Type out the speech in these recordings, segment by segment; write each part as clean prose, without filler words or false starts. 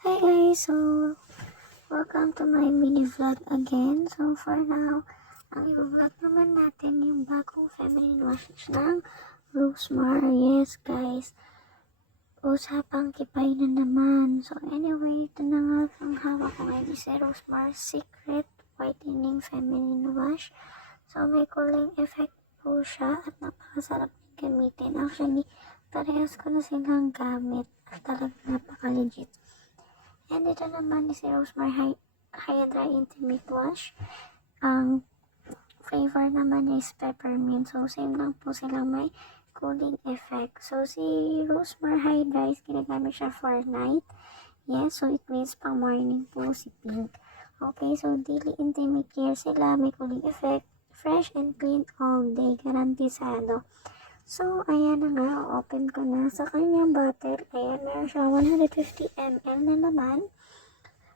Hi guys, so welcome to my mini vlog again. So for now, ang i-vlog naman natin yung bagong feminine wash ng Rosemar. Yes guys, usapang kipay na naman. So anyway, ito na nga ang hawak ko ngayon is Rosemar Secret Whitening Feminine Wash. So may cooling effect po siya at napakasarap gamitin. Actually, parehas ko na silang gamit at talagang napaka-legit. And ito naman is si Rosemar Hydra Intimate Wash. Ang flavor naman is peppermint. So, same lang po silang may cooling effect. So, si Rosemar Hydra is ginagamit siya for night. Yes, so it means pang morning po si Pink. Okay, so daily intimate care sila. May cooling effect. Fresh and clean all day. Garantisado. So, ayan na nga, open ko na sa kanyang bottle. Ayan, meron siya 150 ml na naman.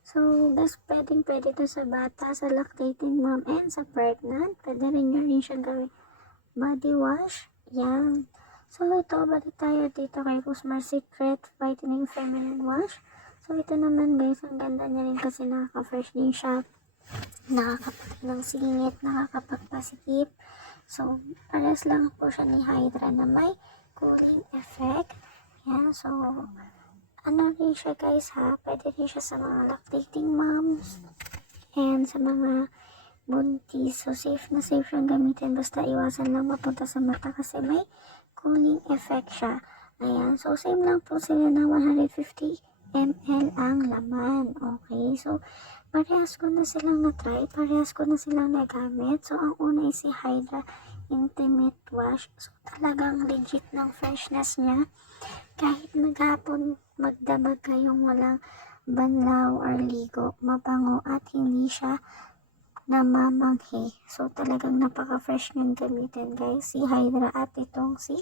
So, guys, pwede to sa bata, sa lactating mom, and sa pregnant. Pwede rin siya gawin body wash. Yan. So, ito, balik tayo dito kay Rosemar Secret Whitening Feminine Wash. So, ito naman, guys, ang ganda niya rin kasi nakaka-fresh din siya. Nakakapatid ng singit, nakakapagpasikip. So, pares lang po siya ni Hydra na may cooling effect. Yan, so, ano rin siya guys ha, pwede rin siya sa mga lactating moms and sa mga buntis. So, safe na safe siyang gamitin. Basta iwasan lang mapunta sa mata kasi may cooling effect siya. Ayan, so same lang po sila na 150 ml ang laman. Okay, so, parehas ko na silang na-try, parehas ko na silang nagamit. So, ang una is si Hydra Intimate Wash. So, talagang legit ng freshness niya. Kahit maghapon, magdamag kayong walang banlaw or ligo, mabango at hindi siya namamanghi. So, talagang napaka-fresh niyang gamitin, guys. Si Hydra at itong si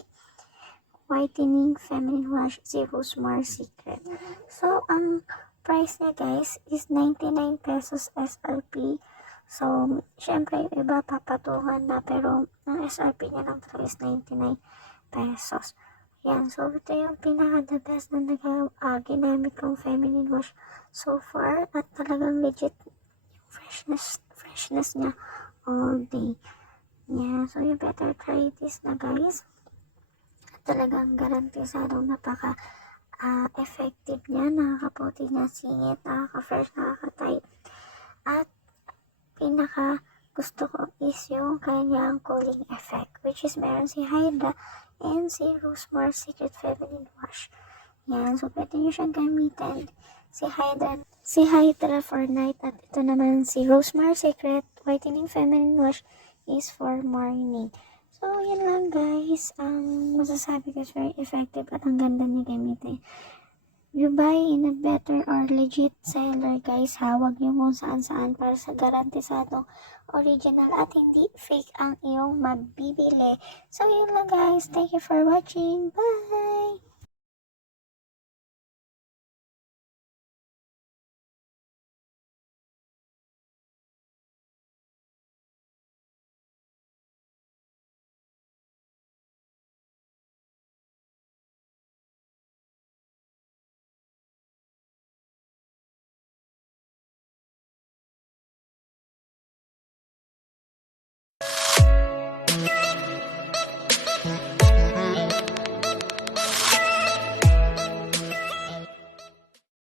Whitening Feminine Wash, si Rosemar Secret. So, ang price niya guys is 99 pesos SRP. So, syempre yung iba papatungan na pero ang SRP niya lang talaga is 99 pesos. Yan, so ito yung pinaka the best na ginamit kong feminine wash so far at talagang legit yung freshness niya all day. Yeah, so you better try this na guys. Talagang garantisadong napaka effective niya, nakakaputi niya singit, nakaka-fresh, nakaka-tight. At pinaka gusto ko is yung kanyang cooling effect, which is meron si Hydra and si Rosemar Secret Feminine Wash. Yan, so pwede nyo siyang gamitin. Si Hydra for night at ito naman si Rosemar Secret Whitening Feminine Wash is for morning. So, yan lang guys. Ang masasabi ko is very effective at ang ganda niya gamitin. You buy in a better or legit seller guys ha. Huwag nyo kung saan-saan para sa garantisadong original at hindi fake ang iyong mabibili. So, yun lang guys. Thank you for watching. Bye!